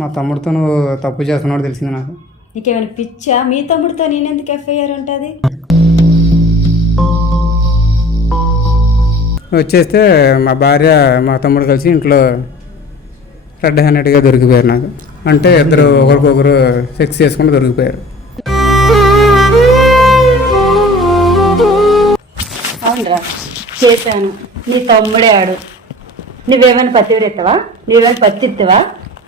మా తమ్ముడితో నువ్వు తప్పు చేస్తున్నావు తెలిసింది నాకు. నీకేమైనా పిచ్చా? మీ తమ్ముడితో నేనెందుకు ఎఫ్ఐఆర్ ఉంటుంది? వచ్చేస్తే మా భార్య మా తమ్ముడు కలిసి ఇంట్లో రెడ్ హ్యాండెడ్గా దొరికిపోయారు నాకు. అంటే ఇద్దరు ఒకరికొకరు సెక్స్ చేసుకుంటూ దొరికిపోయారు. అవునరా, చేశాను. నీ తమ్ముడే ఆడు. నువ్వేమైనా పత్తివరెత్తవా? నువ్వేమైనా పత్తిత్తవా?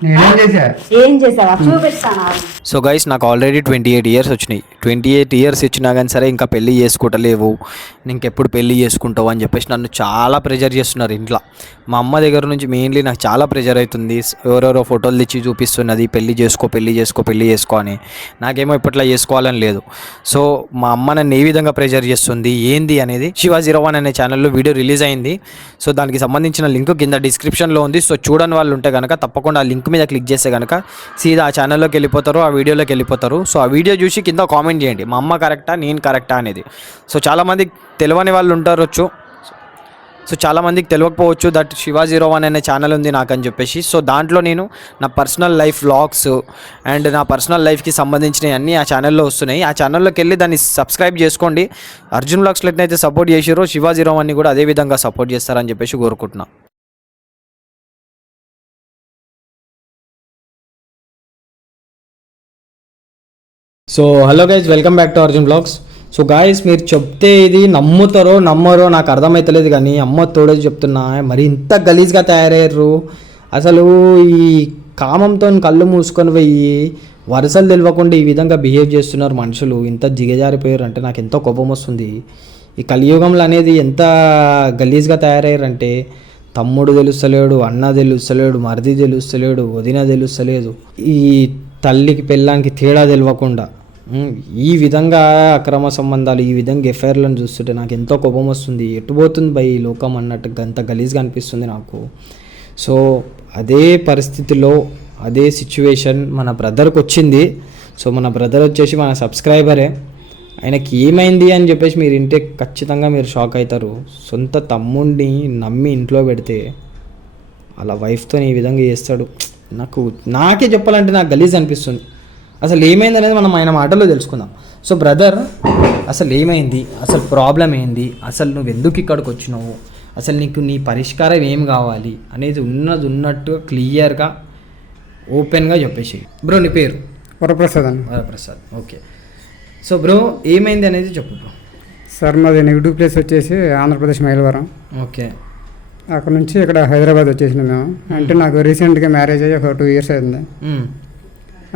నేనేం చేశా? ఏం చేసావా చూపిస్తాను. సో గైస్, నాకు ఆల్రెడీ 28 ఇయర్స్ వచ్చినాయి. 28 ఇయర్స్ ఇచ్చినా కానీ సరే ఇంకా పెళ్ళి చేసుకుంటలేవు, ఇంకెప్పుడు పెళ్ళి చేసుకుంటావు అని చెప్పేసి నన్ను చాలా ప్రెజర్ చేస్తున్నారు ఇంట్లో. మా అమ్మ దగ్గర నుంచి మెయిన్లీ నాకు చాలా ప్రెజర్ అవుతుంది. ఎవరెవరో ఫోటోలు తెచ్చి చూపిస్తున్నది, పెళ్ళి చేసుకో పెళ్ళి చేసుకో పెళ్ళి చేసుకో అని. నాకేమో ఇప్పట్లో చేసుకోవాలని లేదు. సో మా అమ్మ నన్ను ఏ విధంగా ప్రెజర్ చేస్తుంది ఏంది అనేది Shiva01 అనే ఛానల్లో వీడియో రిలీజ్ అయింది. సో దానికి సంబంధించిన లింక్ కింద డిస్క్రిప్షన్లో ఉంది. సో చూడని వాళ్ళు ఉంటే కనుక తప్పకుండా ఆ లింక్ మీద క్లిక్ చేస్తే కనుక సీదా ఆ ఛానల్లోకి వెళ్ళిపోతారు, ఆ వీడియోలోకి వెళ్ళిపోతారు. సో ఆ వీడియో చూసి కింద కామెంట్ చేయండి, మా అమ్మ కరెక్టా నేను కరెక్టా అనేది. సో చాలామంది తెలియని వాళ్ళు ఉంటారొచ్చు, సో చాలామందికి తెలియకపోవచ్చు దట్ Shiva01 అనే ఛానల్ ఉంది నాకు అని చెప్పేసి. సో దాంట్లో నేను నా పర్సనల్ లైఫ్ వ్లాగ్స్ అండ్ నా పర్సనల్ లైఫ్కి సంబంధించినవి అన్నీ ఆ ఛానల్లో వస్తున్నాయి. ఆ ఛానల్లోకి వెళ్ళి దాన్ని సబ్స్క్రైబ్ చేసుకోండి. అర్జున్ వ్లాగ్స్లో ఎట్లయితే సపోర్ట్ చేసారో Shiva01ని కూడా అదే విధంగా సపోర్ట్ చేస్తారని చెప్పేసి కోరుకుంటున్నాను. So hello guys, welcome back to Arjun blogs. So guys, మీరు చెప్తే ఇది నమ్ముతారో నమ్మరో నాకు అర్థమవుతలేదు, కానీ అమ్మ తోడేది చెప్తున్నా, మరి ఇంత గలీజ్గా తయారయ్యారు. అసలు ఈ కామంతో కళ్ళు మూసుకొని పోయి వరుసలు తెలియకుండా ఈ విధంగా బిహేవ్ చేస్తున్నారు మనుషులు. ఇంత జిగజారిపోయారు అంటే నాకు ఎంతో కోపం వస్తుంది. ఈ కలియుగంలో అనేది ఎంత గలీజ్గా తయారయ్యారంటే తమ్ముడు తెలుస్తలేడు, అన్న తెలుస్తలేడు, మరిది తెలుస్తలేడు, వదిన తెలుస్తలేదు. ఈ తల్లికి పెళ్ళానికి తేడా తెలియకుండా ఈ విధంగా అక్రమ సంబంధాలు, ఈ విధంగా ఎఫ్ఐఆర్లను చూస్తుంటే నాకు ఎంతో కోపం వస్తుంది. ఎటుపోతుంది బై ఈ లోకం అన్నట్టు అంత గలీజ్గా అనిపిస్తుంది నాకు. సో అదే పరిస్థితిలో అదే సిచ్యువేషన్ మన బ్రదర్కి వచ్చింది. సో మన బ్రదర్ వచ్చేసి మన సబ్స్క్రైబరే. ఆయనకి ఏమైంది అని చెప్పేసి మీరు ఇంటే ఖచ్చితంగా మీరు షాక్ అవుతారు. సొంత తమ్ముడిని నమ్మి ఇంట్లో పెడితే అలా వైఫ్తో ఈ విధంగా చేస్తాడు. నాకే చెప్పాలంటే నాకు గలీజ్ అనిపిస్తుంది. అసలు ఏమైంది అనేది మనం ఆయన మాటల్లో తెలుసుకుందాం. సో బ్రదర్, అసలు ఏమైంది, అసలు ప్రాబ్లం ఏంది, అసలు నువ్వు ఎందుకు ఇక్కడికి వచ్చినావు, అసలు నీకు నీ పరిష్కారం ఏం కావాలి అనేది ఉన్నట్టుగా క్లియర్గా ఓపెన్గా చెప్పేసి. బ్రో, నీ పేరు? వరప్రసాద్ అండి. వరప్రసాద్, ఓకే. సో బ్రో, ఏమైంది అనేది చెప్పు బ్రో. సార్ మాది నెగిటివ్ ప్లేస్ వచ్చేసి ఆంధ్రప్రదేశ్ మైలవరం. ఓకే. అక్కడ నుంచి ఇక్కడ హైదరాబాద్ వచ్చేసిన మేము. అంటే నాకు రీసెంట్గా మ్యారేజ్ అయ్యి ఒక 2 ఇయర్స్ అయింది.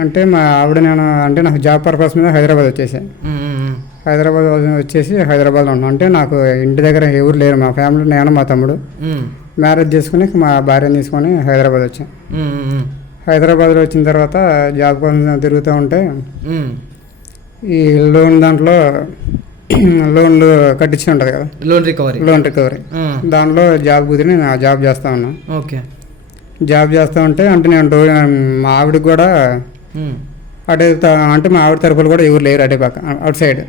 అంటే మా ఆవిడ అంటే నాకు జాబ్ పర్పస్ మీద హైదరాబాద్ వచ్చేసాను. హైదరాబాద్ వచ్చేసి హైదరాబాద్లో ఉన్నాను. అంటే నాకు ఇంటి దగ్గర ఎవరు లేరు, మా ఫ్యామిలీ నేను మా తమ్ముడు మ్యారేజ్ చేసుకుని మా భార్యను తీసుకొని హైదరాబాద్ వచ్చాను. హైదరాబాద్లో వచ్చిన తర్వాత జాబ్ కోసం తిరుగుతూ ఉంటే ఈ లోన్ దాంట్లో లోన్లు కట్టించి ఉంటుంది కదా, లోన్ రికవరీ దాంట్లో జాబ్ కుదిరి నేను జాబ్ చేస్తా ఉన్నా. ఓకే. జాబ్ చేస్తూ ఉంటే అంటే నేను మా ఆవిడకి కూడా అటే అంటే మా ఆవిడ తరపులు కూడా ఎవరు లేరు అటే పక్క అవుట్ సైడ్,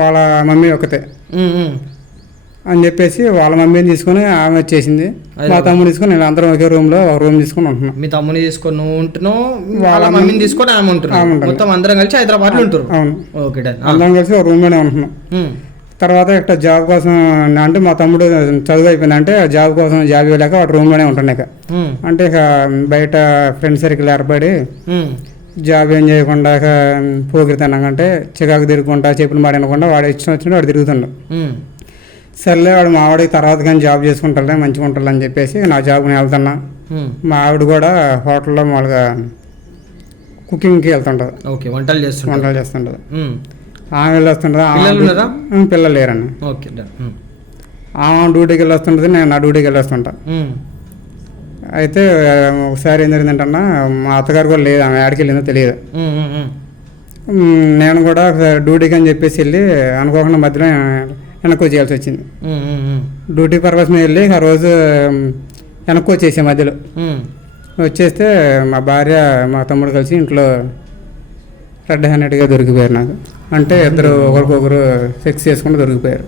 వాళ్ళ మమ్మీ ఒకతే అని చెప్పేసి వాళ్ళ మమ్మీని తీసుకొని ఆమె వచ్చేసింది. మా తమ్ముడు తీసుకొని నేను అందరం ఒకే రూమ్లో ఒక రూమ్ తీసుకొని ఉంటున్నాం. మీ తమ్ముని తీసుకొని నువ్వు ఉంటున్నావు, వాళ్ళ మమ్మీని తీసుకొని ఆమె ఉంటున్నావు, మొత్తం అందరం కలిసి హైదరాబాద్లో ఉంటారు. అవును, ఓకే. అందరం కలిసి ఒక రూమ్లోనే ఉంటున్నాం. తర్వాత ఇక్కడ జాబ్ కోసం అంటే మా తమ్ముడు చదువు అయిపోయింది, అంటే జాబ్ కోసం జాబ్ ఇవ్వలేక వాడు రూమ్లోనే ఉంటున్నాయి. అంటే ఇక బయట ఫ్రెండ్ సర్కిల్ ఏర్పడి జాబ్ ఏం చేయకుండా పోగిరితనంటే చికాకు తిరుగుకుంటా చెప్పులు మాడనకుండా వాడు ఇచ్చిన వచ్చినట్టు వాడు తిరుగుతుండు. సర్లే వాడు మా ఆవిడకి తర్వాత కానీ జాబ్ చేసుకుంటారులే మంచిగా ఉంటారు అని చెప్పేసి నా జాబ్ నేను వెళ్తున్నా. మా ఆవిడ కూడా హోటల్లో మామూలుగా కుకింగ్కి వెళ్తుంటుంది. ఓకే. వంటలు చేస్తుంటుంది. ఆమె వెళ్ళొస్తుంటుంది. పిల్లలు లేరని. ఓకే. ఆమె డ్యూటీకి వెళ్ళొస్తుంటుంది, నేను నా డ్యూటీకి వెళ్ళొస్తుంటా. అయితే ఒకసారి ఏం జరిగిందంటన్నా, మా అత్తగారు కూడా లేదు, ఆమె ఆడికి వెళ్ళిందో తెలియదు. నేను కూడా డ్యూటీకి అని చెప్పేసి వెళ్ళి అనుకోకుండా మధ్యలో వెనక్కి వచ్చేయాల్సి వచ్చింది. డ్యూటీ పర్పస్ మీద వెళ్ళి ఆ రోజు వెనక్కి వచ్చేసే మధ్యలో వచ్చేస్తే మా భార్య మా తమ్ముడు కలిసి ఇంట్లో రెడ్ హ్యాండెడ్గా దొరికిపోయారు నాకు. అంటే ఇద్దరు ఒకరికొకరు సెక్స్ చేసుకుంటూ దొరికిపోయారు.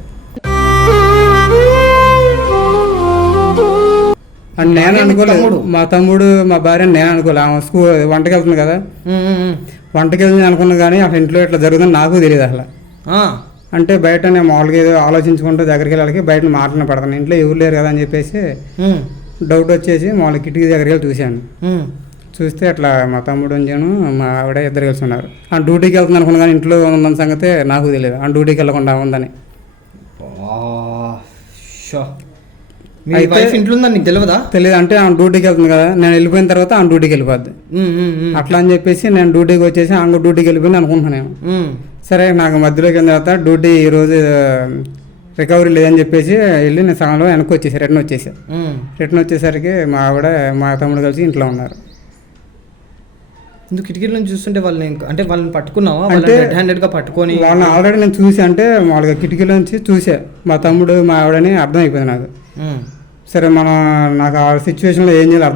అని నేను అనుకోలేదు. మా తమ్ముడు మా భార్య నేను అనుకోలే. ఆమె స్కూల్ వంటకి వెళ్తుంది కదా, వంటకి వెళ్తుంది అనుకున్నా కానీ అసలు ఇంట్లో ఇట్లా జరుగుతుంది నాకు తెలియదు అసలు. అంటే బయట నేను మామూలుగా ఏదో ఆలోచించుకుంటూ దగ్గరికి వెళ్ళాలి, బయట మాటలు పడతాను, ఇంట్లో ఎవరు లేరు కదా అని చెప్పేసి డౌట్ వచ్చేసి మామూలుగా కిటికీ దగ్గరికి వెళ్ళి చూశాను. చూస్తే అట్లా మా తమ్ముడు ఉంచాను, మా ఆవిడ ఇద్దరు కలిసి ఉన్నారు. ఆ డ్యూటీకి వెళ్తుంది అనుకున్నా కానీ ఇంట్లో ఉందని సంగతి నాకు తెలియదు, ఆ డ్యూటీకి వెళ్ళకుండా ఉందని. ఇంట్లో ఉందని నీకు తెలియదా? తెలియదు. అంటే ఆమె డ్యూటీకి వెళ్తుంది కదా, నేను వెళ్ళిపోయిన తర్వాత ఆమె డ్యూటీకి వెళ్ళిపోద్ది. అట్లా అని చెప్పేసి నేను డ్యూటీకి వచ్చేసి ఆమె డ్యూటీకి వెళ్ళిపోయింది అనుకుంటున్నాను. సరే నాకు మధ్యలోకి వెళ్ళిన తర్వాత డ్యూటీ ఈరోజు రికవరీ లేదని చెప్పేసి వెళ్ళి నేను సగంలో వెనక్కి వచ్చేసి రిటర్న్ వచ్చేసరికి మా ఆవిడ మా తమ్ముడు కలిసి ఇంట్లో ఉన్నారు. ఎందుకు కిటికీల నుంచి చూస్తుంటే వాళ్ళని అంటే వాళ్ళని పట్టుకున్నావా? అంటే రెడ్ హ్యాండెడ్గా పట్టుకొని వాళ్ళని ఆల్రెడీ నేను చూసి, అంటే మామూలుగా కిటికీల నుంచి చూసా మా తమ్ముడు మా ఆవిడని అర్థం అయిపోయింది నాకు. సరే నాకు ఆ సిచ్యువేషన్లో ఏం చేయాలో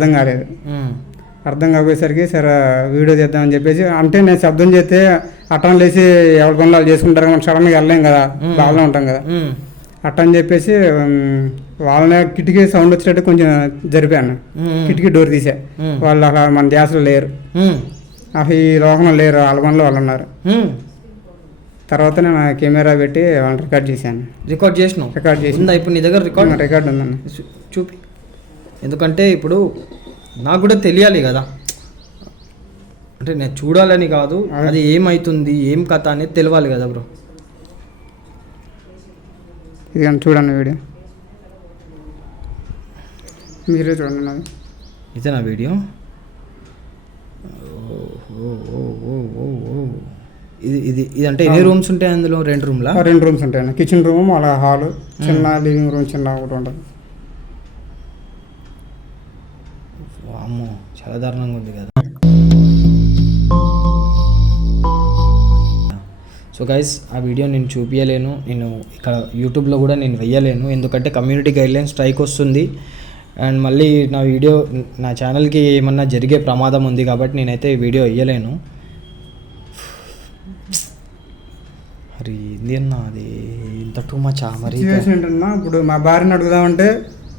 అర్థం కాకపోయేసరికి సరే వీడియో చేద్దామని చెప్పేసి, అంటే నేను శబ్దం చేస్తే అట్టం లేసి ఎవరి పనులు వాళ్ళు చేసుకుంటారు కదా, సడన్గా వెళ్ళలేం కదా, బాగానే ఉంటాం కదా, అట్టని చెప్పేసి వాళ్ళని కిటికీ సౌండ్ వచ్చేటట్టు కొంచెం జరిపాను. కిటికీ డోర్ తీసా. వాళ్ళు అలా మన ధ్యాసలో లేరు, అసలు ఈ లోకంలో లేరు, వాళ్ళ పనులు వాళ్ళు ఉన్నారు. తర్వాత నేను కెమెరా పెట్టి వాళ్ళని రికార్డ్ చేశాను. ఇప్పుడు నీ దగ్గర రికార్డ్ ఉందన్న, చూపి. ఎందుకంటే ఇప్పుడు నాకు కూడా తెలియాలి కదా, అంటే నేను చూడాలని కాదు, అది ఏమవుతుంది ఏం కథ అనేది తెలియాలి కదా బ్రో. ఇది చూడండి వీడియో, మీరే చూడండి. నాది ఇదే నా వీడియో. ఇది అంటే ఎన్ని రూమ్స్ ఉంటాయి అందులో? 2 రూమ్లా? 2 రూమ్స్ ఉంటాయి. కిచెన్ రూమ్, అలా హాల్, చిన్న లివింగ్ రూమ్, చిన్న ఒకటి ఉంటుంది. అమ్మో చాలా దారుణంగా ఉంది కదా. సో గైస్, ఆ వీడియో నేను చూపించలేను, నేను ఇక్కడ యూట్యూబ్లో కూడా నేను వెయ్యలేను, ఎందుకంటే కమ్యూనిటీ గైడ్లైన్ స్ట్రైక్ వస్తుంది. అండ్ మళ్ళీ నా ఛానల్కి ఏమన్నా జరిగే ప్రమాదం ఉంది కాబట్టి నేనైతే ఈ వీడియో వేయలేను. మరి ఏంది అన్న అది ఇంత టూ మచ్ మరి. ఏంటన్నా, ఇప్పుడు మా భార్యని అడుగుదామంటే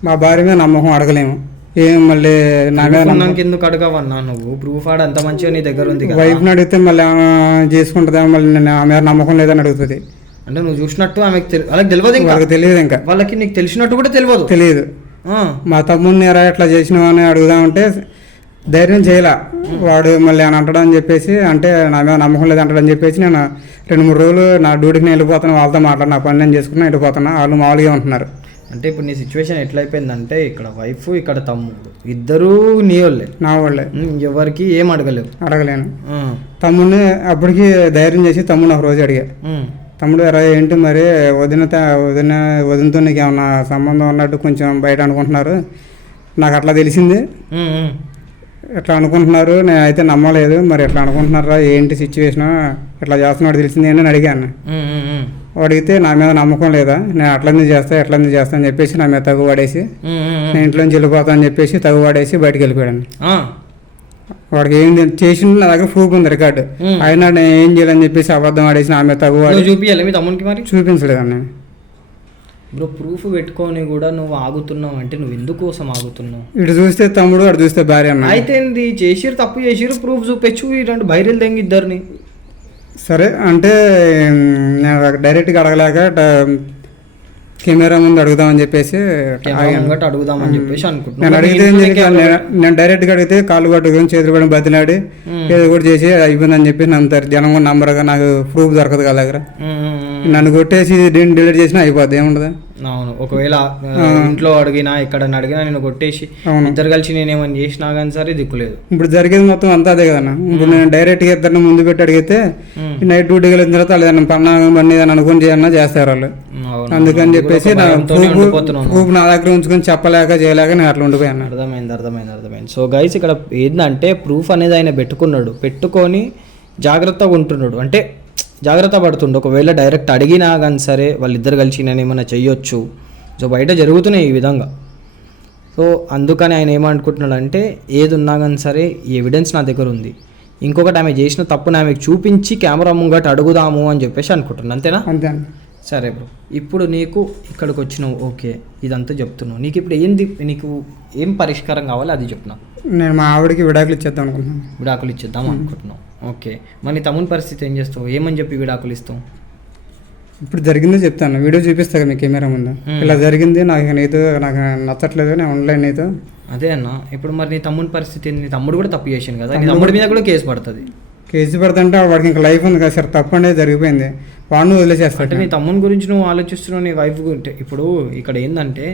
మా భార్య మీద నమ్మకం అడగలేము. ఏం మళ్ళీ నా మీద ఎందుకు అడగవన్నా నువ్వు? ప్రూఫ్ ఆడ అంత మంచిగా నీ దగ్గర ఉంది. వైఫ్ని అడిగితే మళ్ళీ ఆమె చేసుకుంటుందా, మళ్ళీ ఆమె మీద నమ్మకం లేదని అడుగుతుంది. అంటే నువ్వు చూసినట్టు ఆమెకు వాళ్ళకి తెలియదు, వాళ్ళకి తెలియదు, ఇంకా వాళ్ళకి నీకు తెలిసినట్టు కూడా తెలియదు. మా తమ్ముడిని ఎట్లా చేసినావు అని అడుగుదామంటే ధైర్యం చేయలే. వాడు మళ్ళీ అని అంటాడు అని చెప్పేసి, అంటే నా మీద నమ్మకం లేదు అంటాడని చెప్పేసి నేను 2-3 రోజులు నా డ్యూటీకి నేను వెళ్ళిపోతాను, వాళ్ళతో మాట్లాడి నా పని నేను చేసుకున్నా వెళ్ళిపోతున్నా. వాళ్ళు మామూలుగా ఉంటున్నారు. అంటే ఇప్పుడు నీ సిచ్యువేషన్ ఎట్లా అయిపోయిందంటే, ఇక్కడ వైఫ్ ఇక్కడ తమ్ముడు ఇద్దరూ నీ వాళ్ళే, నా వాళ్ళే, ఎవరికి ఏం అడగలేను. తమ్ముడిని అప్పటికి ధైర్యం చేసి తమ్ముడిని ఒక రోజు అడిగా, తమ్ముడు ఏంటి మరి వదినతో నీకు ఏమన్నా సంబంధం ఉన్నట్టు కొంచెం బయట అనుకుంటున్నారు, నాకు అట్లా తెలిసింది, ఎట్లా అనుకుంటున్నారు, నేను అయితే నమ్మలేదు, మరి ఎట్లా అనుకుంటున్నారా, ఏంటి సిచ్యువేషన్, ఎట్లా చేస్తున్నాడు తెలిసింది అని అడిగాను. అడిగితే నా మీద నమ్మకం లేదా, నేను ఎట్లా చేస్తా అని చెప్పేసి నా మీద తగు పడేసి నేను ఇంట్లోంచి వెళ్ళిపోతా అని చెప్పేసి తగు పడేసి బయటకు వెళ్ళిపోయాను. వాడికి ఏం చేసిన నా దగ్గర ప్రూఫ్ ఉంది, రికార్డు. అయినా నేను ఏం చేయాలని చెప్పేసి అబద్ధం ఆడేసి నా మీద తగు చూపించాలి. మీ తమ్మునికి మరి చూపించలేదన్న. బ్రో ప్రూఫ్ పెట్టుకొని కూడా నువ్వు ఆగుతున్నావు అంటే నువ్వు ఎందుకోసం ఆగుతున్నావు? ఇటు చూస్తే తమ్ముడు, అటు చూస్తే భార్య అన్న. అయితే చేసిరు, తప్పు చేసిరు, ప్రూఫ్ చూపించు, ఇలాంటి బైరలు తెంగి ఇద్దరిని. సరే అంటే నేను డైరెక్ట్గా అడగలేక కెమెరా ముందు అడుగుదామని చెప్పేసి నేను అడిగితే నేను డైరెక్ట్గా అడిగితే కాళ్ళు పట్టుకొని చేతులు పడి బతిలాడి ఏదో కూడా చేసి అయిపోయిందని చెప్పి నమ్ముతారు జనం. కూడా నమ్మరుగా నాకు ప్రూఫ్ దొరకదు కదా దగ్గర. నన్ను కొట్టేసి దీన్ని డిలీట్ చేసినా అయిపోద్ది, ఏముండదు. అవును, ఒకవేళ ఇంట్లో అడిగినా ఎక్కడ అడిగినా నేను కొట్టేసి ఇద్దరు కలిసి నేనేమని చేసినా కానీ సరే దిక్కులేదు. ఇప్పుడు జరిగేది మొత్తం అంతా అదే కదన్నా. ఇప్పుడు నేను డైరెక్ట్గా ఇద్దరిని ముందు పెట్టి అడిగితే నైట్ డ్యూటీకి వెళ్ళిన తర్వాత వాళ్ళు ఏదైనా పన్నాగం బండి ఏదైనా అనుకుని చేయన్నా చేస్తారు వాళ్ళు. అందుకని చెప్పేసి ప్రూఫ్ నా దగ్గర ఉంచుకొని చెప్పలేక చేయలేక నేను అట్లా ఉండిపోయాను. అర్థమైంది. సో గైస్, ఇక్కడ ఏంటంటే ప్రూఫ్ అనేది ఆయన పెట్టుకొని జాగ్రత్తగా ఉంటున్నాడు, అంటే జాగ్రత్త పడుతుండు. ఒకవేళ డైరెక్ట్ అడిగినా కానీ సరే వాళ్ళిద్దరు కలిసి నేను ఏమైనా చెయ్యొచ్చు. సో బయట జరుగుతున్నాయి ఈ విధంగా. సో అందుకని ఆయన ఏమనుకుంటున్నాడు అంటే, ఏది ఉన్నా కానీ సరే ఈ ఎవిడెన్స్ నా దగ్గర ఉంది, ఇంకొకటి ఆమె చేసిన తప్పుని ఆమెకు చూపించి కెమెరా ముంగట అడుగుదాము అని చెప్పేసి అనుకుంటున్నాను. అంతేనా? అంతే. సరే బ్రో, ఇప్పుడు నీకు ఇక్కడికి వచ్చినావు, ఓకే ఇదంతా చెప్తున్నావు, నీకు ఇప్పుడు ఏంది, నీకు ఏం పరిష్కారం కావాలి అది చెప్పినావు. నేను మా ఆవిడకి విడాకులు ఇచ్చేద్దాం అనుకుంటున్నాను. విడాకులు ఇచ్చేద్దాం అనుకుంటున్నావు, ఓకే. మరి నీ తమ్ముని పరిస్థితి ఏం చేస్తావు, ఏమని చెప్పి విడాకులు ఇస్తావు? ఇప్పుడు జరిగిందో చెప్తాను, వీడియో చూపిస్తాను మీ కెమెరా ముందు. ఇలా జరిగింది, నాకు నీతో నాకు నచ్చట్లేదు, నేను ఆన్లైన్ నీతో. అదే అన్న, ఇప్పుడు మరి నీ తమ్ముని పరిస్థితి ఏంది? నీ తమ్ముడు కూడా తప్పు చేసిండు కదా, నీ తమ్ముడి మీద కూడా కేసు పడుతుంది. కేసు పడుతుంటే వాడికి ఇంకా లైఫ్ ఉంది కదా సార్, తప్పు అనేది జరిగిపోయింది, వాడిని వదిలేసేస్తా. అంటే నీ తమ్ముని గురించి నువ్వు ఆలోచిస్తున్నావు, నీ వైఫ్ గురించి. ఇప్పుడు ఇక్కడ ఏంటంటే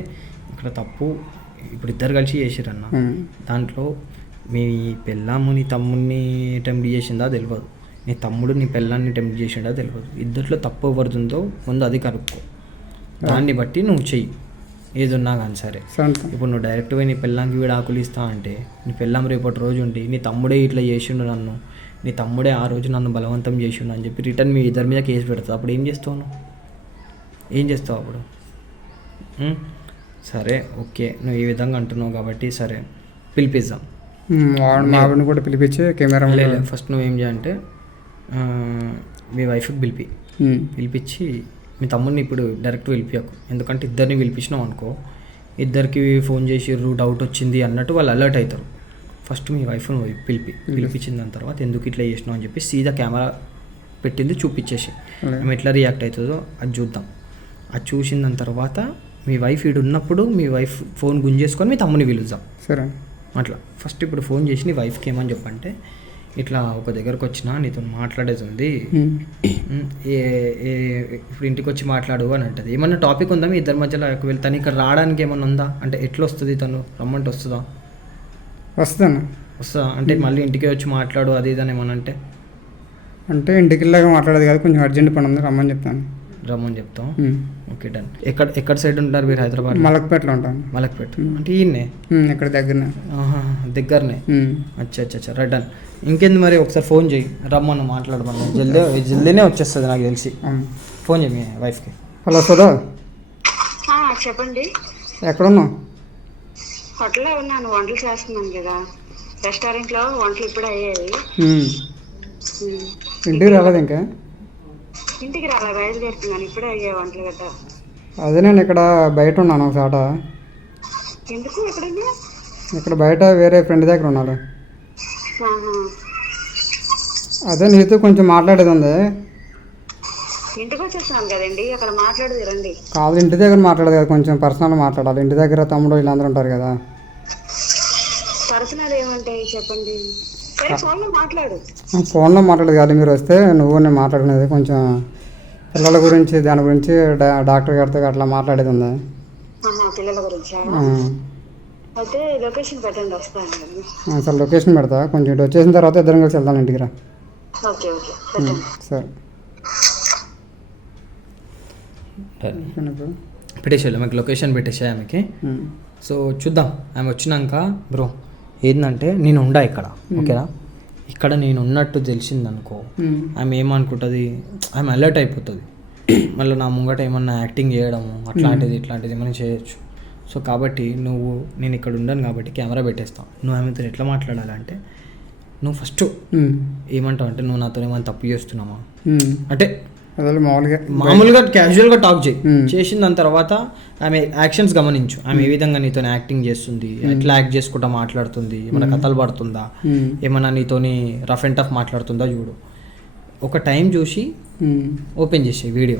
ఇక్కడ తప్పు ఇప్పుడు ఇద్దరు కలిసి చేసిరన్న, దాంట్లో మీ పెళ్ళాము నీ తమ్ముడిని అటెంప్ట్ చేసిందా తెలియదు, నీ తమ్ముడు నీ పెళ్ళాన్ని అటెంప్ట్ చేసిందా తెలియదు. ఇద్దరిలో తప్పు ఎవరితుందో ముందు అది కనుక్కో, దాన్ని బట్టి నువ్వు చెయ్యి ఏదున్నా కానీ సరే. ఇప్పుడు నువ్వు డైరెక్ట్గా నీ పెళ్ళాంకి విడాకులు ఇస్తా అంటే నీ పెళ్ళాం రేపటి రోజు ఉండి నీ తమ్ముడే ఇట్లా చేసిండు నన్ను, నీ తమ్ముడే ఆ రోజు నన్ను బలవంతం చేసిండు అని చెప్పి రిటర్న్ మీ ఇద్దరి మీద కేసు పెడతావు, అప్పుడు ఏం చేస్తావు నువ్వు? ఏం చేస్తావు అప్పుడు? సరే ఓకే, నువ్వు ఈ విధంగా అంటున్నావు కాబట్టి సరే పిలిపిద్దాం, మా ఆవిడని కూడా పిలిపించి కెమెరా. లేదు, ఫస్ట్ నువ్వేం చేయాలంటే మీ వైఫ్కి పిలిపించి మీ తమ్ముడిని ఇప్పుడు డైరెక్ట్ పిలిపియకు, ఎందుకంటే ఇద్దరిని పిలిపించినావు అనుకో, ఇద్దరికి ఫోన్ చేసిర్రు డౌట్ వచ్చింది అన్నట్టు వాళ్ళు అలర్ట్ అవుతారు. ఫస్ట్ మీ వైఫ్ను పిలిపించిన దాని తర్వాత ఎందుకు ఇట్లా చేసినావు అని చెప్పి సీదా కెమెరా పెట్టింది చూపించేసి ఆమె ఎట్లా రియాక్ట్ అవుతుందో అది చూద్దాం. అది చూసిన దాని తర్వాత మీ వైఫ్ ఈడు ఉన్నప్పుడు మీ వైఫ్ ఫోన్ గుంజేసుకొని మీ తమ్ముని పిలుద్దాం. సరే అట్లా ఫస్ట్ ఇప్పుడు ఫోన్ చేసి నీ వైఫ్కి ఏమని చెప్పంటే, ఇట్లా ఒక దగ్గరకు వచ్చినా నీతో మాట్లాడేది ఉంది, ఇప్పుడు ఇంటికి వచ్చి మాట్లాడు అని అంటది. ఏమన్నా టాపిక్ ఉందా మీ ఇద్దరి మధ్యలో? ఒకవేళ తను ఇక్కడ రావడానికి ఏమన్నా ఉందా అంటే ఎట్లా వస్తుంది, తను రమ్మంటే వస్తుందా? వస్తుందా అంటే మళ్ళీ ఇంటికి వచ్చి మాట్లాడు అది ఇదని ఏమన్నా అంటే ఇంటికి వెళ్ళాక మాట్లాడేది కాదు, కొంచెం అర్జెంట్ పని ఉంది రమ్మని చెప్తాను. రమ్మని చెప్తాం, ఓకే డన్. ఎక్కడ సైడ్ ఉంటారు మీరు? హైదరాబాద్ మలక్పేటలో ఉంటాను. మలక్పేట అంటే ఈయనే ఇక్కడ దగ్గరనే. అచ్చా రైట్ డన్. ఇంకేంది మరి, ఒకసారి ఫోన్ చేయి, రమ్మను మాట్లాడమన్నా, జల్దీనే వచ్చేస్తుంది నాకు తెలిసి. ఫోన్ చేయి మీ వైఫ్కి. హలో సుధా, చెప్పండి. ఎక్కడున్నావు? హోటల్లో ఉన్నాను, వంటలు చేస్తున్నాను కదా, రెస్టారెంట్లో వంటలు ఇప్పుడు అయ్యాయి. ఇంటికి రాలేదు ఇంకా? ఇంటికి రాలే, బయలుదేరుతున్నాను, ఇప్పుడే అయ్యాయి వంటలు గట్రా. అదే నేను ఇక్కడ బయట ఉన్నాను ఒక చోట. ఎందుకు ఎక్కడన్నా? ఇక్కడ బయట వేరే ఫ్రెండ్ దగ్గర ఉన్నాడు. అదే నీతో కొంచెం మాట్లాడేది ఉంది. ఇంటికి వచ్చేస్తున్నాను కదండి, అక్కడ మాట్లాడేది రండి. కాదు, ఇంటి దగ్గర మాట్లాడదు కదా, కొంచెం పర్సనల్ మాట్లాడాలి. ఇంటి దగ్గర తమ్ముడు వీళ్ళందరూ ఉంటారు కదా. పర్సనల్ ఏమంటాయి చెప్పండి, ఫోన్లో మాట్లాడు. ఫోన్లో మాట్లాడదు కాదు, మీరు వస్తే నువ్వు నేను మాట్లాడుకునేది కొంచెం పిల్లల గురించి దాని గురించి డాక్టర్ గారితో అట్లా మాట్లాడేది ఉంది. పిల్లల గురించా? అయితే లొకేషన్ పెట్టండి, వస్తాను. అసలు లొకేషన్ పెడతా, కొంచెం ఇటు వచ్చేసిన తర్వాత ఇద్దరం కలిసి వెళ్తాను ఇంటికి రా. ఓకే ఓకే సరే పెట్టేసేయాలి మాకు, లొకేషన్ పెట్టేసాయి ఆమెకి. సో చూద్దాం ఆమె వచ్చినాక. బ్రో ఏంటంటే నేను ఉండా ఇక్కడ, ఓకేనా? ఇక్కడ నేను ఉన్నట్టు తెలిసిందనుకో, ఆమె ఏమనుకుంటుంది, ఆమె అలర్ట్ అయిపోతుంది. మళ్ళీ నా ముంగట ఏమన్నా యాక్టింగ్ చేయడము అట్లాంటిది ఇట్లాంటిది ఏమైనా చేయొచ్చు. సో కాబట్టి నేను ఇక్కడ ఉండను కాబట్టి కెమెరా పెట్టేస్తాను. నువ్వు ఆమెతో ఎట్లా మాట్లాడాలంటే, నువ్వు ఫస్ట్ ఏమంటావు అంటే, నువ్వు నాతో ఏమైనా తప్పు చేస్తున్నావా అంటే మామూలుగా క్యాజువల్గా టాక్ చేసిన దాని తర్వాత ఆమె యాక్షన్స్ గమనించు. ఆమె ఏ విధంగా నీతో యాక్టింగ్ చేస్తుంది, ఎట్లా యాక్ట్ చేసుకుంటా మాట్లాడుతుంది, ఏమైనా కథలు పడుతుందా, ఏమన్నా నీతోని రఫ్ అండ్ టఫ్ మాట్లాడుతుందా చూడు. ఒక టైం చూసి ఓపెన్ చేసే వీడియో,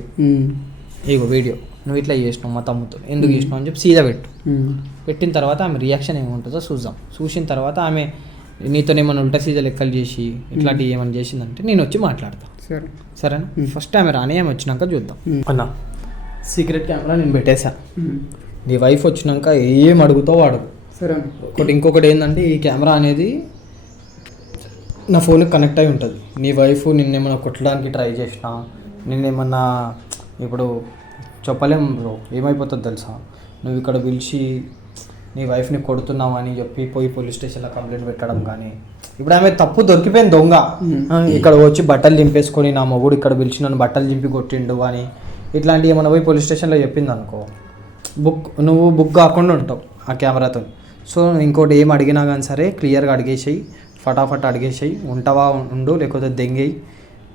వీడియో నువ్వు ఇట్లా చేసినావు మా తమ్ముతో, ఎందుకు చేసినావు అని చెప్పి సీదా పెట్టిన తర్వాత ఆమె రియాక్షన్ ఏముంటుందో చూద్దాం. చూసిన తర్వాత ఆమె నీతో ఏమైనా ఉల్టా సీదా లెక్కలు చేసి ఇట్లాంటివి ఏమైనా చేసిందంటే నేను వచ్చి మాట్లాడతాను, సరేనా? ఫస్ట్ ఆమె ఆమె వచ్చినాక చూద్దాం. అన్న సీక్రెట్ కెమెరా నేను పెట్టేశాను. నీ వైఫ్ వచ్చినాక ఏం అడుగుతావు అడుగు, సరే? ఇంకొకటి ఏంటంటే, ఈ కెమెరా అనేది నా ఫోన్కి కనెక్ట్ అయి ఉంటుంది. నీ వైఫ్ నిన్నేమన్నా కొట్టడానికి ట్రై చేసినా, నిన్నేమన్నా ఇప్పుడు చెప్పలేం బ్రో, ఏమైపోతుంది తెలుసా? నువ్వు ఇక్కడ పిలిచి నీ వైఫ్ని కొడుతున్నావు అని చెప్పి పోలీస్ స్టేషన్లో కంప్లైంట్ పెట్టడం కానీ, ఇప్పుడు ఆమె తప్పు దొరికిపోయింది, దొంగ ఇక్కడ వచ్చి బట్టలు దింపేసుకొని నా మొగుడు ఇక్కడ పిలిచి నన్ను బట్టలు దింపి కొట్టిండు అని ఇట్లాంటివి ఏమన్నా పోయి పోలీస్ స్టేషన్లో చెప్పింది అనుకో, నువ్వు బుక్ కాకుండా ఉంటావు ఆ కెమెరాతో. సో ఇంకోటి ఏం అడిగినా కానీ సరే క్లియర్గా అడిగేసేయి, ఫటాఫట్ అడిగేసేయి. ఉంటావా ఉండు, లేకపోతే దెంగేయి,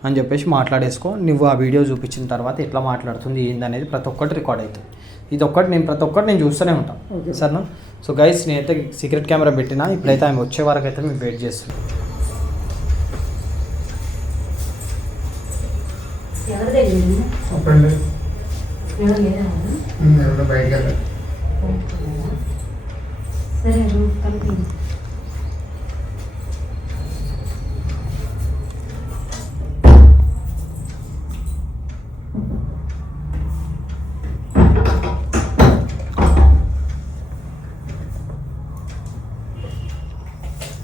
అని చెప్పేసి మాట్లాడేసుకో. నువ్వు ఆ వీడియో చూపించిన తర్వాత ఎట్లా మాట్లాడుతుంది ఏందనేది ప్రతి ఒక్కటి రికార్డ్ అవుతుంది. ఇది ఒక్కటి ప్రతి ఒక్కటి నేను చూస్తూనే ఉంటాను సరేనా. సో గైస్ నేనైతే సీక్రెట్ కెమెరా పెట్టినా, ఇప్పుడైతే ఆమె వచ్చే వరకు అయితే మేము వెయిట్ చేస్తున్నాం.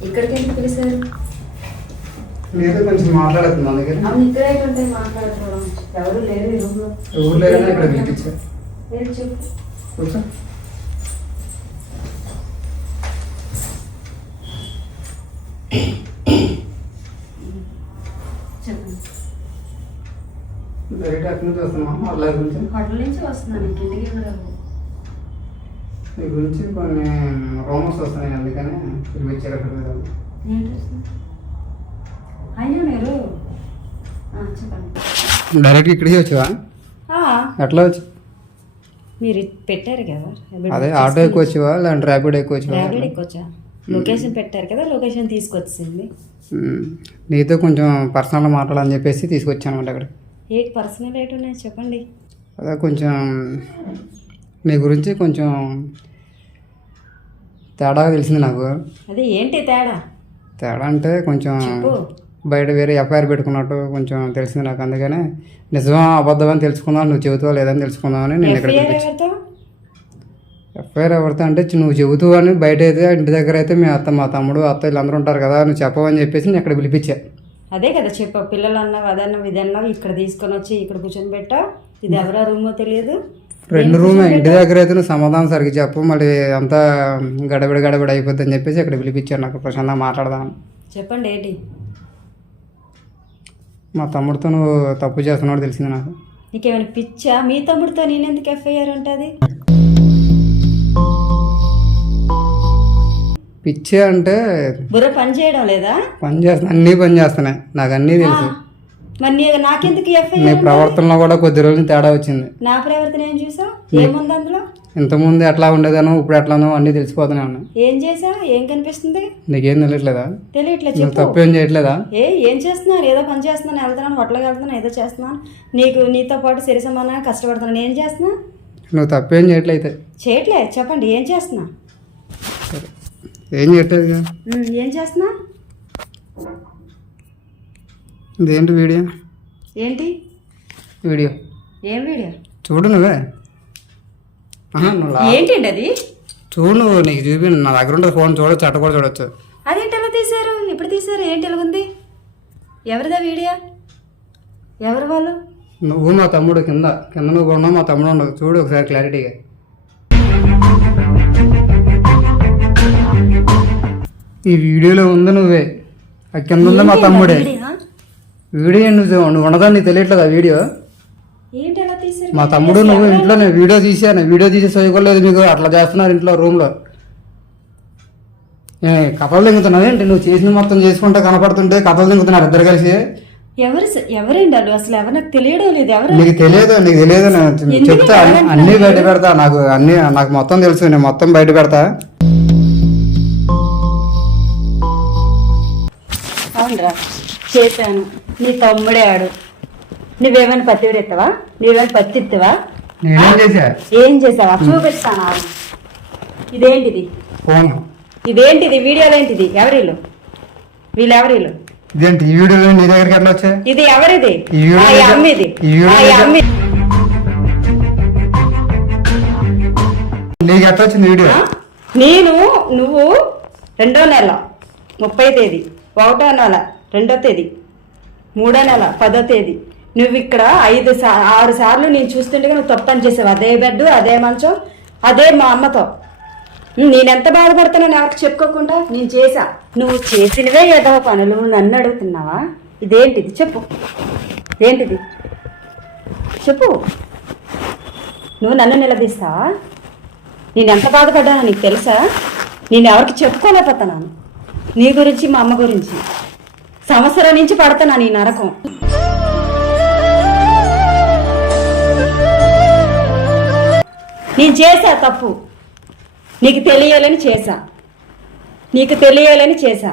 ఇక్కడికి ఎందుకు పిలిచారు? నేనే కొంచెం మాట్లాడుతున్నా అందుకే అవును, ఇక్కడే ఉంటే మాట్లాడుకోవడం. ఎవరు లేరు ఈ రూమ్లో. ఊర్లో ఇక్కడ పిలిపించా. లేదు చెప్పు. కూర్చో. చెప్పండి. డైరెక్ట్ అక్కడి నుంచి వస్తున్నాం వాళ్ళ గురించి. హోటల్ నుంచి వస్తున్నాను, ఇంటికి రావు. మీ గురించి కొన్ని రూమర్స్ వస్తున్నాయి అందుకని పిలిపించారు అక్కడ. ఏంటి వస్తుంది? అయ్యో మీరు చెప్పండి. డైరెక్ట్ ఇక్కడికి వచ్చావా? ఎట్లా వచ్చి? మీరు పెట్టారు కదా, అదే ఆటో ఎక్కువ వచ్చావా లేదంటే ర్యాపిడ్ ఎక్కువ వచ్చావా? ర్యాపిడ్ ఎక్కువచ్చా? లొకేషన్ పెట్టారు కదా, లొకేషన్ తీసుకొచ్చింది. నీతో కొంచెం పర్సనల్గా మాట్లాడాలని చెప్పేసి తీసుకొచ్చాను అనమాట అక్కడ. ఏంటి పర్సనల్ రేట్ ఉన్నాయి చెప్పండి. అదే కొంచెం మీ గురించి కొంచెం తేడాగా తెలిసింది నాకు. అదే ఏంటి తేడా? తేడా అంటే కొంచెం చెప్పు. బయట వేరే ఎఫ్ఐఆర్ పెట్టుకున్నట్టు కొంచెం తెలిసింది నాకు. అందుకనే నిజమా అబద్ధం అని తెలుసుకుందాం, నువ్వు చెబుతావా లేదని తెలుసుకుందామని నేను ఇక్కడ ఎఫ్ఐఆర్ ఎవరితో అంటే నువ్వు చెబుతావు అని బయట అయితే ఇంటి దగ్గర అయితే మా తమ్ముడు అత్త వీళ్ళందరూ ఉంటారు కదా, నువ్వు చెప్పవని చెప్పేసి నేను ఇక్కడ పిలిపించా. అదే కదా చెప్పావు, పిల్లలు అన్నావు అదన్నావు ఇదన్నావు, ఇక్కడ తీసుకొని వచ్చి ఇక్కడ కూర్చొని పెట్టావు. ఇది ఎవరా రూమో తెలియదు. 2 రూమే ఇంటి దగ్గర అయితే నువ్వు సమాధానం సరిగ్గా చెప్పు, మళ్ళీ అంతా గడబడి అయిపోద్ది అని చెప్పేసి ఇక్కడ పిలిపించాను నాకు ప్రశాంతంగా మాట్లాడదామని. చెప్పండి ఏంటి? మా తమ్ముడితో నువ్వు తప్పు చేస్తున్నావు తెలిసింది నాకు. నీకేమైనా పిచ్చా? మీ తమ్ముడితో నేనెందుకు ఎఫ్ఐఆర్ ఉంటుంది? పిచ్చి అంటే బుర్ర పని చేయడం లేదా? పని చేస్తున్నా, అన్నీ పని చేస్తున్నాయి నాకు, అన్నీ తెలుసు. మరి నాకెందుకు నీ ఎఫ్ఐఆర్? ప్రవర్తనలో కూడా కొద్ది రోజులు తేడా వచ్చింది. నా ప్రవర్తన ఏం చూసావు? ఏముంది అందులో? ఇంతకుముందు ఎట్లా ఉండేదాను ఇప్పుడు ఎట్లానో అన్నీ తెలిసిపోతూనే ఉన్నాయి. ఏం చేసా? ఏం కనిపిస్తుంది? నీకేం తెలియట్లేదా? తెలియట్లేదు. నువ్వు చెప్పు. తప్పు ఏం చేయట్లేదా? ఏం చేస్తున్నాను? ఏదో పని చేస్తున్నాను, వెళ్తున్నాను, హోటల్కి వెళ్తున్నాను, ఏదో చేస్తున్నాను, నీతో పాటు సరి సమానంగా కష్టపడుతున్నాను. ఏం చేస్తున్నా? నువ్వు తప్పు ఏం చేయట్లయితే చేయట్లేదు. చెప్పండి ఏం చేస్తున్నా? ఏం చేయట్లేదు. ఏం చేస్తున్నా? ఇదేంటి వీడియో? ఏంటి వీడియో? ఏం వీడియో? చూడు నువ్వే. ఏంటండి అది? చూడు నువ్వు, నీకు చూపి నా దగ్గర ఉంటుంది ఫోన్, చూడొచ్చు, అట్ట కూడా చూడొచ్చు. అదేంటి ఎలా తీశారు? ఇప్పుడు తీశారు? ఏంటి ఎలాగుంది? ఎవరిదా వీడియో? ఎవరు వాళ్ళు? నువ్వు మా తమ్ముడు కింద నువ్వు ఉన్నావు, మా తమ్ముడు ఉండదు. చూడు ఒకసారి క్లారిటీగా. ఈ వీడియోలో ఉంది నువ్వే, ఆ కింద ఉంది మా తమ్ముడే. వీడియో నువ్వు ఉండదని నీకు తెలియట్లేదు ఆ వీడియో. ఏంటి ఎలా తీశారు? మా తమ్ముడు నువ్వు ఇంట్లో నేను వీడియో తీసి సోయకోలేదు మీకు, అట్లా చేస్తున్నారు ఇంట్లో రూమ్లో. కథలు దింగుతున్నావు ఏంటి? నువ్వు చేసిన మొత్తం చేసుకుంటే కనపడుతుంటే కథలు దింగుతున్నారు ఇద్దరు కలిసి. ఎవరండి వాళ్ళు? అసలు ఎవరు నాకు తెలియడం లేదు. ఎవరు? నీకు తెలియదు నేను చెప్తా, అన్నీ బయట పెడతా. నాకు మొత్తం తెలుసు, నేను మొత్తం బయట పెడతా. అవునరా, చేశాను. నీ తమ్ముడే ఆడు. నువ్వేమైనా పత్తి ఎత్తావా? నువ్వేమైనా పత్తి ఎత్తావా? నేనేం చేశా? ఏం చేసావా? చూపిస్తాను. ఇదేంటిది? ఫోన్. ఇదేంటిది? వీడియోలో ఏంటిది? ఎవరిలు? వీళ్ళు ఎవరిలు? ఇదేంటి ఈ వీడియోలో నీ దగ్గరికి ఎట్లా వచ్చా? ఇది ఎవరిది? అమ్మిది. నీకు ఎట్లా వచ్చింది వీడియో? నువ్వు 2వ నెల 30వ తేదీ, 1వ నెల 2వ తేదీ, 3వ నెల 10వ తేదీ నువ్వు ఇక్కడ 6 సార్లు నేను చూస్తుంటే నువ్వు తప్పు పని చేసావు. అదే బెడ్, అదే మంచం, అదే మా అమ్మతో. నేనెంత బాధపడుతున్నాను ఎవరికి చెప్పుకోకుండా నేను చేశా. నువ్వు చేసినవే ఏదో పనులు నన్ను అడుగుతున్నావా? ఇదేంటిది? చెప్పు. ఏంటిది చెప్పు. నువ్వు నన్ను నిలదీస్తావా? నేను ఎంత బాధపడ్డానో నీకు తెలుసా? నేను ఎవరికి చెప్పుకోలేకపోతున్నాను నీ గురించి, మా అమ్మ గురించి. సంవత్సరం నుంచి పడుతున్నా నీ నరకం. నేను చేశా తప్పు, నీకు తెలియాలని చేశా, నీకు తెలియాలని చేశా.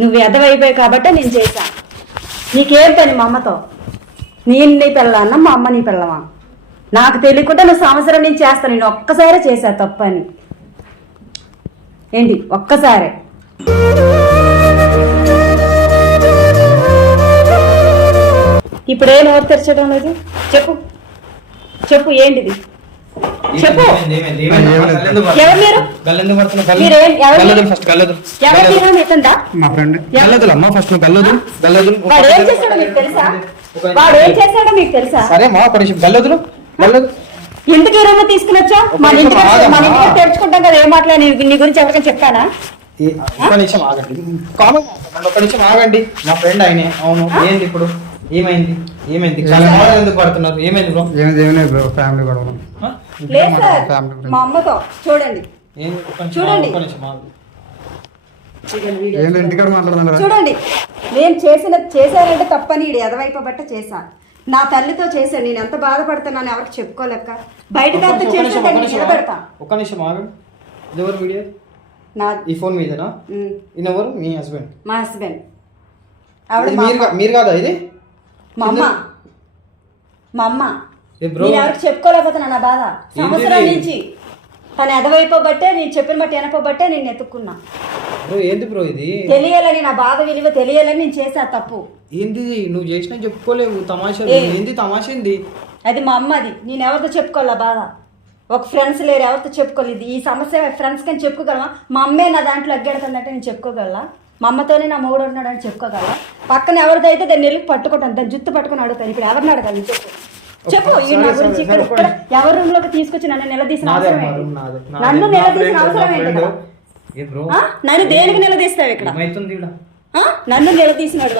నువ్వు ఎదవైపోయావు కాబట్టి నేను చేశా. నీకేం పని మా అమ్మతో? నేను నీ పిల్లన్నా, మా అమ్మ నీ పిల్లవా? నాకు తెలియకుండా నువ్వు సంవత్సరం నుంచి చేస్తాను. నేను ఒక్కసారే చేశా తప్పని. ఏంటి ఒక్కసారే? ఇప్పుడు ఏం నోరు తెరచడం లేదు? చెప్పు చెప్పు, ఏంటిది చెప్పు. ఎవరు మీరు? మీరేం ఎవరు తీరం ఎత్తందా? మా ఫ్రెండ్ వాడు ఏం చేశాడో మీకు తెలుసా? వాడు ఏం చేశాడో మీకు తెలుసా? సరే మా ఒక నిమిషం గల్లదులు గల్లదు. ఎందుకు ఈ రూమ్ తీసుకుని వచ్చావు? మన ఇంటికి తెరుచుకుంటాం కదా, ఏం మాట్లాడి నీ గురించి ఎవరికైనా చెప్పానా? ఒక్క నిమిషం ఆగండి, కామన్ ఒక్క నిమిషం ఆగండి. మా ఫ్రెండ్ ఆయనే. అవును, ఏంది ఇప్పుడు? ఏమైంది? ఏమైంది? ఎందుకు పడుతున్నారు? ఏమైంది బ్రో? ఏమైనా బ్రో, ఫ్యామిలీ గొడవ. లేదు సార్, మా అమ్మతో చూడండి. చూడండి. ఏంటి ఇంటికాడ మాట్లాడుతున్నారు? చూడండి, నేను చేశానంటే తప్పని ఈడు ఎదవైపోబట్ట చేశా. నా తల్లితో చేశాను. నేను ఎంత బాధపడుతున్నాను ఎవరికి చెప్పుకోలేక. బయట దాంతో చేస్తే నిలబెడతా. ఒక్క నిమిషం ఆగండి. ఇది ఎవరు వీడియో? నా ఈ ఫోన్ మీదేనా? ఈయన ఎవరు? మీ హస్బెండ్? మా హస్బెండ్. మీరు కాదా ఇది? మా అమ్మ. మా అమ్మ. ఏ బ్రో, నేను ఎవరికి చెప్పుకోలేకపోతున్నా నా బాధ. సంవత్సరం నుంచి తను ఎదవైపోబట్టే, నేను చెప్పిన బట్టి వెనకపోబట్టే నేను ఎత్తుక్కున్నా. బ్రో ఏంది బ్రో ఇది? తెలియాలని, నా బాధ విలువ తెలియాలని నేను చేశా తప్పు. ఏంది నువ్వు చేసినా చెప్పుకోలేవు? తమాషా ఏంది? తమాషా ఏంది? అది మా అమ్మది. నేను ఎవరితో చెప్పుకోవాలా బాధ? ఒక ఫ్రెండ్స్ లేరు, ఎవరితో చెప్పుకోలేదు. ఈ సమస్య ఫ్రెండ్స్ కానీ చెప్పుకోగలమా? మా అమ్మే నా దాంట్లో అగ్గెడుతుందంటే నేను చెప్పుకోగలరా? మా అమ్మతోనే నా మూడు ఉన్నాడని చెప్పుకోగలరా? పక్కన ఎవరిదైతే దాన్ని వెళ్ళి పట్టుకుంటాను, దాన్ని జుత్తు పట్టుకుని అడుగుతాను. ఇప్పుడు ఎవరిని అడగాలి? చెప్పు చెప్పు. ఈ నా గురించి ఇక్కడ ఎవరి రూమ్ లోకి తీసుకొచ్చి నన్ను నిలదీసిన అవసరం ఏంటి? నన్ను నిలదీసిన అవసరం ఏంటి? నన్ను దేనికి నిలదీస్తావు ఇక్కడ? నన్ను నిలదీసినాడు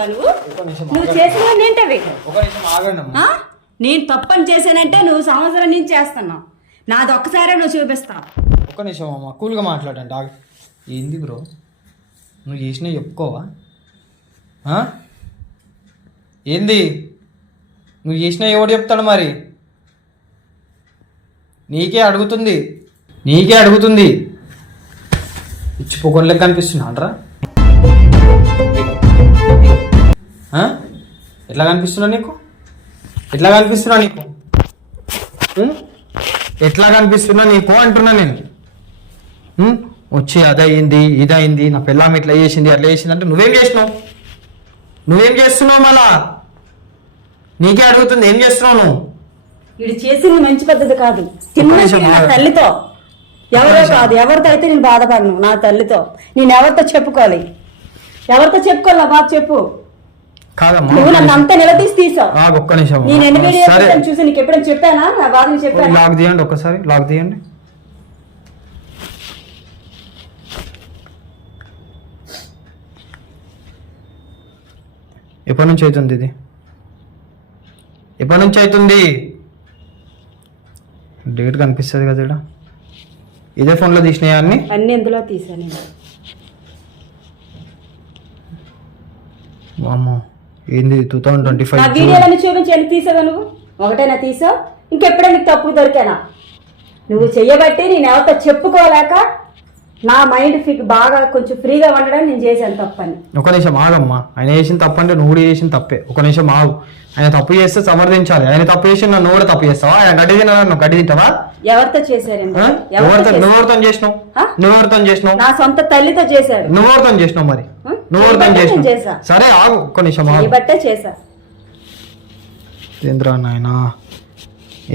నువ్వు చేసిన ఏంటవి? నేను తప్పని చేశానంటే నువ్వు సంవత్సరం నుంచి చేస్తున్నావు. నాది ఒక్కసారే నువ్వు చూపిస్తావు. ఒక్క నిమిషం అమ్మ, కూల్గా మాట్లాడండి. ఏంది బ్రో నువ్వు చేసినా చెప్పుకోవా? ఏంది నువ్వు చేసినా ఎవడు చెప్తాడు మరి? నీకే అడుగుతుంది, నీకే అడుగుతుంది. ఇచ్చిపోకొనలేక కనిపిస్తున్నాడ్రా? ఎట్లా కనిపిస్తున్నా నీకు? ఎట్లా కనిపిస్తున్నా నీకు? ఎట్లా కనిపిస్తున్నా నీకు అంటున్నా నేను. వచ్చి అదయింది ఇదయింది, నా పిల్లాం ఇట్లా చేసింది అట్లా చేసింది అంటే నువ్వేం చేసినావు? నువ్వేం చేస్తున్నావు? మళ్ళా నీకే అడుగుతుంది, ఏం చేస్తున్నావు నువ్వు? ఇది చేసింది మంచి పద్ధతి కాదు. నా తల్లితో ఎవరో కాదు, ఎవరితో అయితే నేను బాధపడను. నా తల్లితో నేను ఎవరితో చెప్పుకోవాలి? ఎవరితో చెప్పుకోవాలి? నా బాధ చెప్పు. కాదమ్మా, నువ్వు నన్ను అంతా నిలదీసి తీసావు. ఒక్క నిమిషం. నేను ఎన్ని వీడియోస్ చూసి నీకు ఎప్పుడైనా చెప్పానా నా బాధను? చెప్పాను. లాక్ తీయండి ఒక్కసారి, లాక్ తీయండి. ఎప్పటి నుంచి అవుతుంది ఇది? ఎప్పటి నుంచి అవుతుంది? డేట్ కనిపిస్తుంది కదా ఇక్కడ. ఇదే ఫోన్లో తీసినాయా అన్ని? అన్ని ఎందులో తీసాను నేను. అమ్మో ఏంది 2025? నా వీడియోలన్నీ చూపించి ఎందుకు తీసావు నువ్వు? ఒకటైనా తీసావు? ఇంకెప్పుడైనా నీకు తప్పు దొరికానా? నువ్వు చెయ్యబట్టి నేను ఎవరితో చెప్పుకోలేక నా మైండ్ బాగా కొంచెం ఫ్రీగా ఉండడం నేను చేశాను తప్పని. ఒక నిమిషం ఆగమ్మా. ఆయన చేసిన తప్పు అంటే నువ్వు కూడా చేసిన తప్పే. ఒక నిమిషం ఆగు. ఆయన తప్పు చేస్తే సమర్థించాలి. ఆయన తప్పు చేసి నువ్వు కూడా తప్పు చేస్తావా? ఆయన గడ్డి తిన్నా నువ్వు గడ్డి తింటావా? ఎవరితో చేశారండి? నువ్వెవరితో చేసినావు? నువ్వెవరితో చేసినావు? నా సొంత తల్లితో చేశాడు. నువ్వెవరితో చేసినావు? మరి నువ్వెవరితో చేసినావు? సరే ఆగు, ఒక్క నిమిషం ఆగు. బట్టే చేశా. ఏంద్రా నాయనా,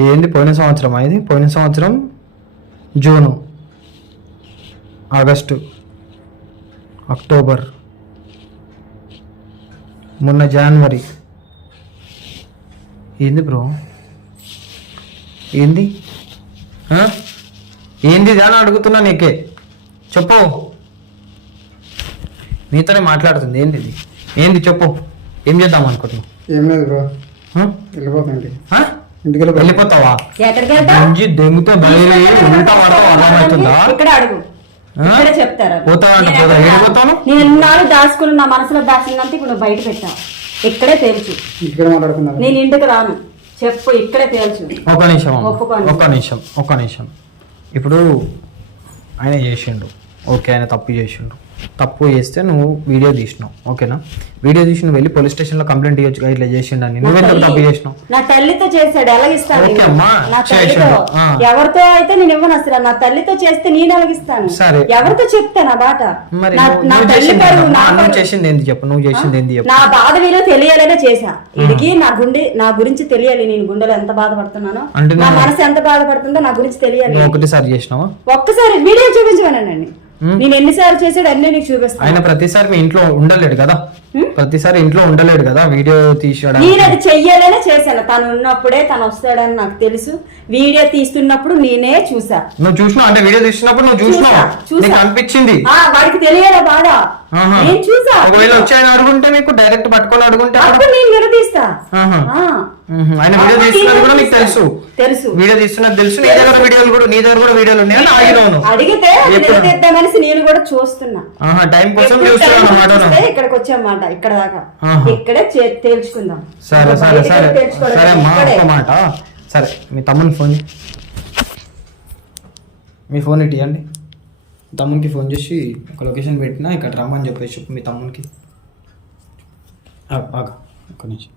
ఏంది పోయిన సంవత్సరం? ఇది పోయిన సంవత్సరం జూను, ఆగస్టు, అక్టోబర్, మొన్న జనవరి. ఏంది బ్రో? ఏంది ఏంది అని అడుగుతున్నా నీకే. చెప్పు, నీతోనే మాట్లాడుతుంది. ఏంది ఇది? ఏంది చెప్పు. ఏం చేద్దాం అనుకుంటున్నావు? ఏం లేదు బ్రో, వెళ్ళిపోతాండి. ఇంటికి వెళ్ళిపోతావా? ఎక్కడికి దెంగితే బయలు ఉంటా పడతావు, అర్థమవుతుందా? ఇక్కడ అడుగు, చెప్తారా? పోతాను. నేను ఎన్నాళ్ళు దాచుకుని నా మనసులో దాచినంత ఇప్పుడు నువ్వు బయట పెట్టావు. ఇక్కడే తెలుసు. ఇంటికి మాట్లాడుకున్నాను. నేను ఇంటికి రాను. చెప్పు, ఇక్కడే తేల్చు. ఒక నిమిషం అమ్మ. ఒప్పుకోను. ఒక్క నిమిషం ఇప్పుడు ఆయన చేసిండు, ఓకే, ఆయన తప్పు చేసిండు. తప్పు చేస్తే నువ్వు వీడియో తీసినావు, ఓకేనా? వీడియో తీసి నువ్వు వెళ్ళి పోలీస్ స్టేషన్లో కంప్లైంట్ ఇవ్వచ్చు, ఇట్లా చేసిండని. నువ్వెందుకు తప్పు చేసినావు? నా తల్లితో చేశాడు, ఎలాగిస్తాను? ఓకే అమ్మా, నా తల్లితో. చేసిండు. ఎవరితో అయితే నేను ఇవ్వను అసలు. నా తల్లితో చేస్తే నేను ఎలాగిస్తాను? సరే. ఎవరితో చెప్తా నా బాట? మరి నా నువ్వు తల్లి చేసింది పరువు, ఏందమ్మా? నా నువ్వు పరువు. చేసింది ఏంది చెప్పు, నువ్వు చేసింది ఏంది చెప్పు. నా బాధ విలువ తెలియాలనే చేశా. ఇదికి నా గురించి తెలియాలి. నేను గుండెలో ఎంత బాధపడుతున్నానో, అంటే నా మనసు ఎంత బాధపడుతుందో నా గురించి తెలియాలి. నువ్వు ఒకటిసారి చేసినావా? ఒక్కసారి వీడియో చూపించమనండి. నేను ఎన్నిసార్లు చేసాడు అన్నీ నీకు చూపిస్తాను. ఆయన ప్రతిసారి మీ ఇంట్లో ఉండలేడు కదా, ప్రతిసారి ఇంట్లో ఉండలేడు కదా, వీడియో తీసాడు. నేను అది చెయ్యాలనే చేశాను. తను ఉన్నప్పుడే తను వస్తాడని నాకు తెలుసు. వీడియో తీస్తున్నప్పుడు నేనే చూసా. నువ్వు చూసినావు అంటే వీడియో తీసినప్పుడు నువ్వు చూసినావు, నీకు అనిపించింది. వాడికి తెలియాలా బాధ? ఆహా. నేను చూసా. ఒకవేళ వచ్చి ఆయన అడుగుంటే నీకు డైరెక్ట్ పట్టుకొని అడుగుంటే అప్పుడు నేను నిలదీస్తా. ఆహా. ఆ. ఆయన వీడియో తీస్తున్నది కూడా నీకు తెలుసు, వీడియో తీస్తున్నది తెలుసు. నీ దగ్గర కూడా వీడియోలు ఉన్నాయని ఆగినాను. అడిగితే నిలదీద్దామనేసి నేను కూడా చూస్తున్నా. టైం కోసం చూస్తున్నాను అన్నమాట. ఇక్కడికి వచ్చామాట, ఇక్కడ దాకా. ఆహా. ఇక్కడే తేల్చుకుందాం. సరే సరే సరే సరే అమ్మా, ఒక మాట. సరే, మీ తమ్ముని ఫోన్ మీ ఫోన్ ఇవ్వండి. తమ్మునికి ఫోన్ చేసి ఒక లొకేషన్ పెట్టినా ఇక్కడ రమ్మని చెప్పేసి చెప్పు మీ తమ్మునికి. ఒక నిమిషం.